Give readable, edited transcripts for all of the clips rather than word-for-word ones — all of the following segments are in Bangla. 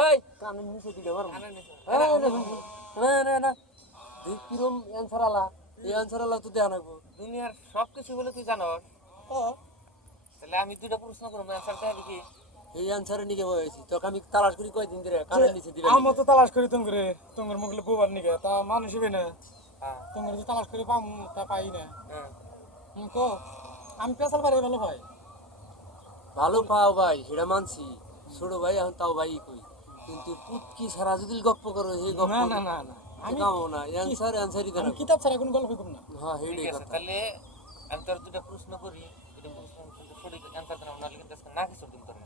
ওই কানে নিচে দিলে মারো না না না তুই কিরম অ্যান্সার আলা এই অ্যান্সার আলা তো দেয়া নাকবো দুনিয়ার সবকিছু বলে তুই জানোস তাহলে আমি দুইটা প্রশ্ন করবো অ্যান্সার দেখাবি কি এই অ্যান্সারে নিকে বলেছি তোকে আমি তালাশ করি কয়দিন ধরে কানে নিচে দিলে আমরা তো তালাশ করি তোমার মুখলে বুবার নিকে তা মানুষ হবে না হ্যাঁ তোমার তো তালাশ করে পাম তা পাই না হ্যাঁ কো আমি পেশাল পারি ভালো ভাই ভালো পাও ভাই সেটা মানছি ছোট ভাই এখন তাও ভাই কই কিন্তু পুটকি সারা যদি গপ্প করো এই গপ্প না না না না আমি কামো না অ্যান্সার অ্যান্সারই দেন আমি কিতাব ছাড়া কোনো গল্প করব না হ্যাঁ ঠিক হেডে আছে কথা তাহলে আমি তোর দুইটা প্রশ্ন করি দুইটা প্রশ্ন কিন্তু সঠিক অ্যান্সার দিলাম নাহলে কিন্তু আজকে না কিছু দিন তোর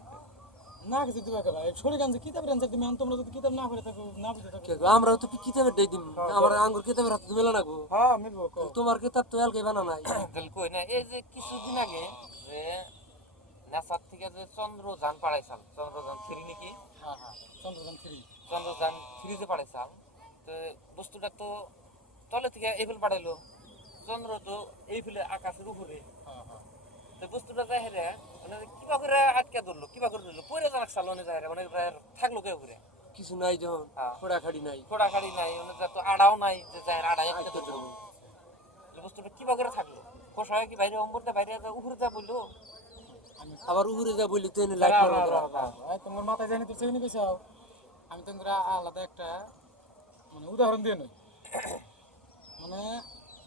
না কিছু দিবা কে ভাই সরি গান কিতাবের অ্যানসার তুমি তোমরা যদি কিতাব না পড়ে থাকো না বুঝে থাকো আমরা তো কিতাবের দেই দিম আমার আঙ্গুর কিতাবের হাতে মেলা নাকবো হ্যাঁ মিলবো কো তোমার কিতাব তো এলকে বানা নাই তাহলে কই না এই যে কিছুদিন আগে যে নাসার থেকে যে চন্দ্রযান পাঠাইছাল চন্দ্রযান 3 নাকি হ্যাঁ হ্যাঁ চন্দ্রযান 3 চন্দ্রযান 3 যে পাঠাইছাল তো বস্তুটা তো তলে থেকে এইফেল পাঠাইলো চন্দ্র তো এইফেলে আকাশের উপরে হ্যাঁ হ্যাঁ তো বস্তুটা যাই হেরে মানে কিবা করে আটকে ধরলো কিবা করে ধরলো পরে জানাক চালনে যায় মানে থাকলো কে উপরে কিছু নাই যখন হ্যাঁ। খোড়াখাড়ি নাই খোড়াখাড়ি নাই মানে তো আড়াও নাই যে যায় আড়াই আটকে আটকে ধরলো ধরবো। বস্তুটা কিবা করে থাকলো কোষায় কি বাইরে অম্বরটা বাইরে যা উপরে যা বললো আবার উহুরে যা বলি তো এনে লাইট মারবো তোরা। ভাই তোমার মাথায় জানি তো চেনি কইছাও আমি তোমরা আলাদা একটা মানে উদাহরণ দিয়ে নই মানে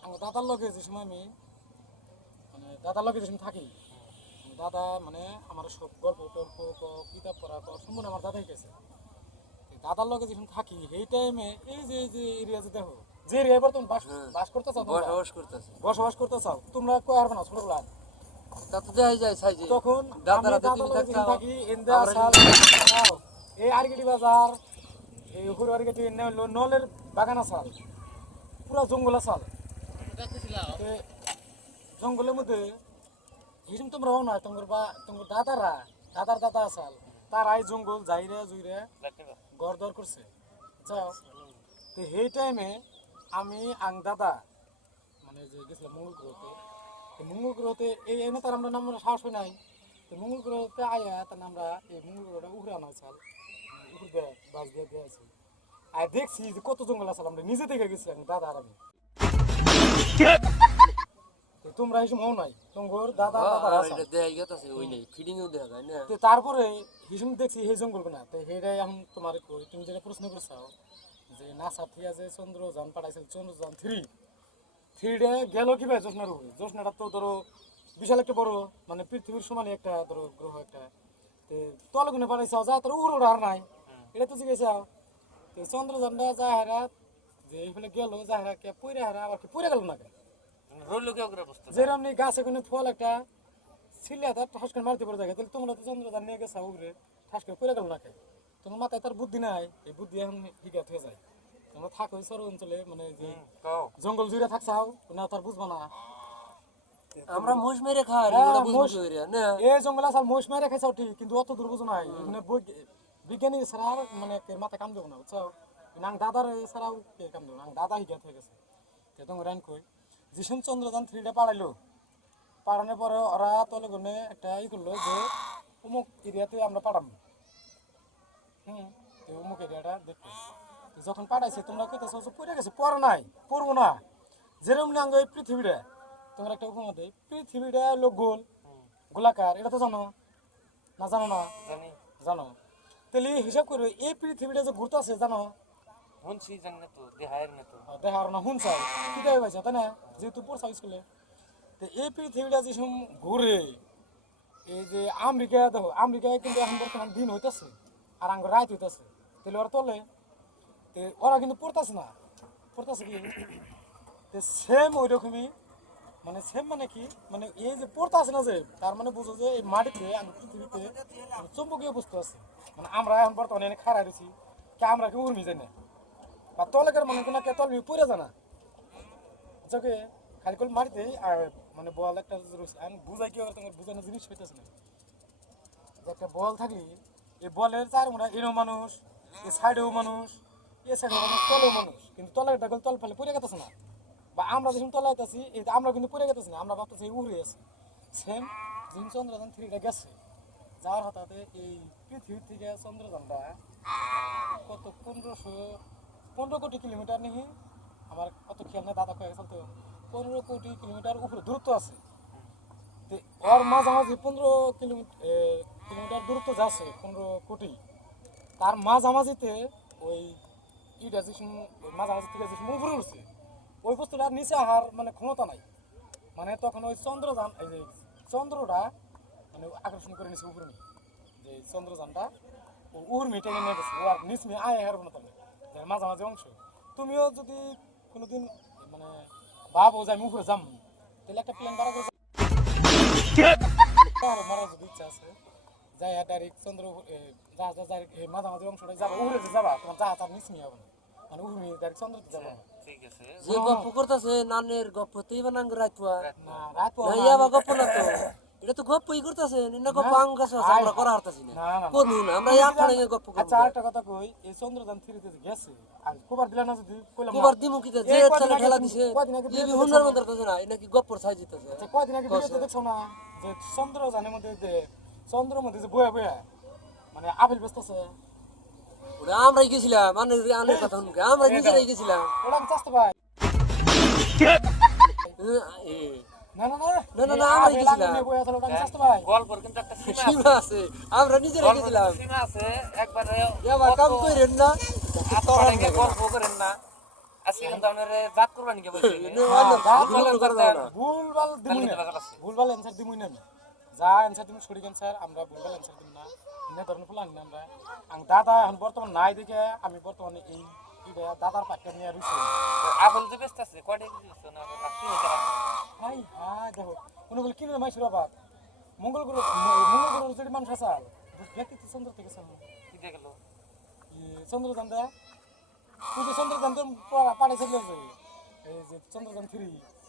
আমার দাদার লগে যে সময় আমি মানে দাদার লগে যে সময় থাকি দাদা মানে আমার সব গল্প টল্প কিতাব পড়া সম্পূর্ণ আমার দাদাই গেছে দাদার লগে যখন থাকি সেই টাইমে এই যে এরিয়া যে দেখো যে এরিয়া বর্তমান বাস করতে চাও তোমরা, বসবাস করতেছে বসবাস করতে চাও তোমরা কই আর না ছোটবেলা তা তো দেখাই যায় সাইজে তখন দাদারা আমি দাদার তুমি লগে যখন থাকতাও থাকি এন্দা সাল নাও এই আরগেটি বাজার এই হুড় আরগেটি নলের বাগান আসাল পুরা জঙ্গল আসাল জঙ্গলের মধ্যে হিসুম তোমরা হও না তোমার দাদারা দাদার দাদা আসাল তারাই জঙ্গল যাইরে জুইরে ঘর দর করছে যাও তো সেই টাইমে আমি আং দাদা মানে যে গেছিলাম মঙ্গল গ্রহতে মঙ্গল গ্রহতে এই এনে তার আমরা নাম সাহস হয় নাই তো মঙ্গল গ্রহতে আয়া তার আমরা এই মঙ্গল গ্রহটা উড়ে আনা চাল উড়ে দেয় বাস দিয়ে দিয়ে আছে আর দেখছি যে কত জঙ্গল আছে আমরা নিজে থেকে গেছি আমি দাদা আর আমি তোমরা এই সময় নাই তোমার দাদা দাদা আছে এটা দেখাই গেছে ওই নেই ফিডিংও দেখা যায় না তো তারপরে হিসুম দেখছি সেই জঙ্গল না তো সেটাই এখন তোমার কই তুমি যেটা প্রশ্ন করছাও যে নাসা থেকে যে চন্দ্রযান পাঠাইছিল চন্দ্রযান 3টা গেল কি ভাই জোসনার উপরে জোসনাটা তো ধরো বিশাল একটা বড় মানে পৃথিবীর সমানে একটা ধরো গ্রহ একটা তো তলগুনে পাঠাইছাও যা তোর উড়ো আর নাই এটা তো জিজ্ঞাসাও তো চন্দ্রযানটা যা হারা যে এইফালে গেল যা হারা কে পইরা হারা আবার কি পইরা গেল না কে রইলো কে করে বসতে যেরকম নি গাছে কোনো ফল একটা ছিলে তার ঠাস করে মারতে পড়ে যায় তাহলে তোমরা তো চন্দ্রযান নিয়ে গেছো উপরে ঠাস করে পড়ে গেল না কে তোমার মাথায় তার বুদ্ধি নাই এই বুদ্ধি এখন হিগাত হয়ে যায় তোমরা থাকো এই সর অঞ্চলে মানে যে কও জঙ্গল জুড়ে থাকছাও না তার বুঝবো না আমরা মোষ মেরে খাই হ্যাঁ, ওটা মোষ। বুঝতে পারি না এই জঙ্গলে আসাল মহিষ মেরে খাইছাও ঠিক কিন্তু অত দূর বুঝো নাই মানে বিজ্ঞানী ছাড়া আর মানে মাথায় কাম দেবো না বুঝছো নাং দাদার ছাড়াও কে কাম দেবো নাং দাদা হিগাত হয়ে গেছে তো তোমার রান কই যিসম চন্দ্রযান 3টা পাঠাইলো পাঠানোর পরে ওরা তলে গুনে একটা করলো যে অমুক এরিয়াতে আমরা পাঠাবো তো অমুক এরিয়াটা দেখতে তো যখন পাঠাইছে তোমরা কইতেছো পড়ে গেছে পড়ে নাই পড়বো না যেরকম নাঙ্গ এই পৃথিবীটা তোমার একটা উপমা দেই পৃথিবীটা হলো গোল গোলাকার এটা তো জানো না জানো না জানি জানো তাহলে হিসাব করবে এই পৃথিবীটা যে ঘুরতে আছে জানো শুনছি জানি না তো দেহায়ের না তো দেখার না শুনছাও কি দেয় পাইছে তাই না যেহেতু পড়ছাও স্কুলে তো এই পৃথিবীটা যে সব ঘুরে এই যে আমেরিকা দেখো আমেরিকায় কিন্তু এখন বর্তমান দিন হইতেছে আর আঙ্গ রাত হইতেছে তাহলে ওরা তোলে তো ওরা কিন্তু পড়তেছে না পড়তেছে কি তো সেম ওই রকমই মানে সেম মানে কি মানে এই যে পড়তেছে না যে তার মানে বুঝো যে এই মাটিতে আমি পৃথিবীতে চুম্বকীয় বস্তু আছে মানে আমরা এখন বর্তমানে এনে খাড়া রয়েছি কে আমরা কি উর্মি যাই না বা তলেকার মানে কোনো কে তলমি পড়ে জানা যাকে খালি করে মারিতে আর মানে বল একটা রয়েছে আমি বুঝাই কি তোমার বুঝানোর জিনিস হইতেছে না যে একটা বল থাকলে এই বলের চার মোড়া এরও মানুষ এই সাইডেও মানুষ এ সাইডেও মানুষ তলেও মানুষ কিন্তু তলের ডাকল তল ফেলে পড়ে গেতেছে না বা আমরা যখন তলায় আছি এই আমরা কিন্তু পড়ে গেতেছি না আমরা ভাবতেছি উড়ে আছি সেম যিনি চন্দ্রযান 3টা গেছে যাওয়ার হঠাৎ এই পৃথিবীর থেকে চন্দ্রযানটা 15 কোটি কিলোমিটার নিহি আমার কত খেয়াল নেই দাদা কয়ে গেছিল তো 15 কোটি কিলোমিটার উপরে দূরত্ব আছে তো ওর মাঝামাঝি 15 কিলোমিটার দূরত্ব যা আছে 15 কোটি তার মাঝামাঝিতে ওই ইটা যে মাঝামাঝি থেকে যে উপরে উঠছে ওই বস্তুটার নিচে আহার মানে ক্ষমতা নাই মানে তখন ওই চন্দ্রযান এই যে চন্দ্রটা মানে আকর্ষণ করে নিছে উপরে নিয়ে যে চন্দ্রযানটা ও উর্মি টেনে নিয়ে গেছে ও আর নিচ নিয়ে আয় হারবো না তাহলে যার মাঝামাঝি অংশ তুমিও যদি কোনোদিন মানে ভাবো যে আমি উপরে যাম তাহলে একটা প্ল্যান বাড়া করে মারা যদি ইচ্ছা আছে যাই ডাইরেক্ট চন্দ্র জাহাজ ডাইরেক্ট মাঝামাঝি অংশটা যাবা উড়ে যে যাবা তোমার জাহাজ আর নিচ নিয়ে হবে না মানে উর্মি ডাইরেক্ট চন্দ্রতে যাবা না ঠিক আছে যে গপ্প করতেছে নানের গপ্পতেই বানাঙ্গ রাইতুয়া না রাত না ইয়াবা গপ্প না তো এটা তো গপ্পই করতেছে না গপ্প আঙ্গ কাছে আছে, আমরা করা হারতাছি না না, না, না। করবো না আমরা এক ফাড়ে গপ্প আচ্ছা করবো আরেকটা কথা কই এই চন্দ্রযান থ্রিতে যে গেছে আর কোবার দিলা না যদি কইলাম কুবার দিমু কি যে এই কদিন ছেলে আগে ঠেলা তুমি- দিছে কদিন আগে লিবি ভিডিওতে হুন্ডার দেখছো মন্দার কাছে না এটা নাকি গপ্পর ছাই দিতেছে যে কয়দিন আগে ভিডিওতে দেখছো না যে চন্দ্রযানের মধ্যে যে চন্দ্রের মধ্যে যে বয়া বয়া মানে আপেল বেচতেছে ওটা আমরাই গেছিলাম আনের কথা শুনকে আমরা নিজেরাই গেছিলাম ওটা আমি চাস্তে ভাই এ, না না না না, না, এই না, আমরাই আপেল গেছিলাম। আঙুর বয়া আছে ওটা আমি চাস্তে ভাই গল্পর কিন্তু একটা সীমা আছে সীমা আছে আমরা নিজেরাই গল্পের গেছিলাম একটা সীমা আছে একবারে এবার কাম কত কইরেন না আতরাই গল্প করেন না আজকে কিন্তু আপনার জাত করবেন কি বলছি ভুলভাল দিমুই না বেজাল আছে। ভুলভাল অ্যানসার দিমুই না আমি যা অ্যানসার দিমু সঠিক অ্যানসার আমরা ভুলভাল অ্যানসার দিম না ইনে ধরনের ফুল আনি না আমরা আং দাদা এখন বর্তমান নাই দেখে আমি বর্তমানে এই দাদার পাখি নিয়ে রুইছি আপেল যে বেস্ট আছে কয়টা কেজি আছে না কি হইছে হাই হাই দেখো কোনো বলে কিনে মাইসুর আবার মঙ্গল গ্রহ যদি মানুষ আছে ব্যক্তিত্ব চন্দ্র থেকে কি দিয়ে গেল চন্দ্রযান দেয় তুই যে চন্দ্রযান তো পাঠাইছে এই যে চন্দ্রযান ফ্রি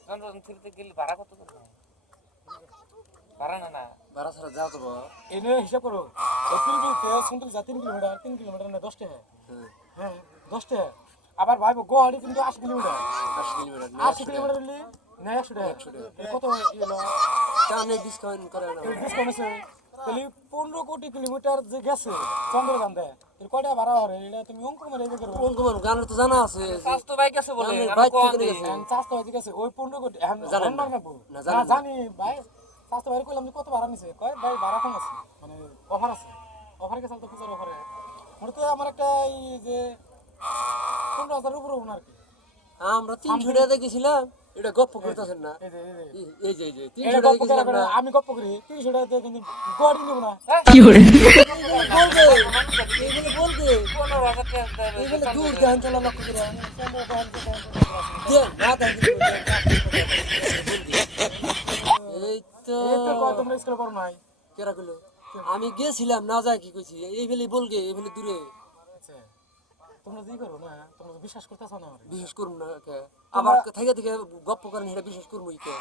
চন্দ্রযান থ্রিতে গেলে ভাড়া কত করবে ভাড়া না না বারা সারা যাও তো বাবা এনে হিসাব করো এপ্রিলতে চন্দ্র যা 3 কিলোমিটার না 10 টাকা হ্যাঁ 10 টাকা আবার ভাইবো গুয়াহাটি কিন্তু 80 কিলোমিটার 80 কিলোমিটার 80 কিলোমিটার হলে না 100 টাকা কত এলো টানে ডিসকাউন্ট করে না ডিসকাউন্ট আছে তাহলে 15 কোটি কিলোমিটার যে গেছে চন্দ্রযান দেয় এর কয়টা ভাড়া হরে এটা তুমি অঙ্ক মারে এই করো কোন কোন গানের তো জানা আছে যে স্বাস্থ্য বাইক আছে বলে আমি আমি বাইক কোয়া থেকে দিই গেছি। আমি চাষতে হয় ঠিক আছে ওই 15 কোটি এখন জানেন না? না না, জানেন না। জানি ভাই চাষতে ভাই কইলাম যে কত ভাড়া নিছে কয় ভাই ভাড়া কম আছে মানে অফার আছে অফারে গেছে তো পূজার অফারে মোট তো আমার একটা এই যে 15,000 উপরে ওনার কি আমরা 300 টাকা গেছিলাম এটা গপ্প করতেছেন না এই যে এই যে এটা 300 টাকা গপ্প গেছিলাম না আমি গপ্প করি 300 টাকা দিয়ে কিন্তু গোয়াড়ি নেব না বলবে এগুলো বলবে 15,000 টাকা দেবে এগুলো দূর ধ্যান চালা লক্ষ্য করে দে না দেন এই তো এই তো কয় তোমরা স্কুলে পড়ো নাই কেরা কইলো আমি গেছিলাম না যায় কি কইছি এই ফেলে বলগে এই ফেলে দূরে আচ্ছা তোমরা কি করো না তোমরা বিশ্বাস করতেছ না আমারে বিশেষ করুন না কে আবার থেকে থেকে গপ্প করেন এটা বিশেষ করবো কে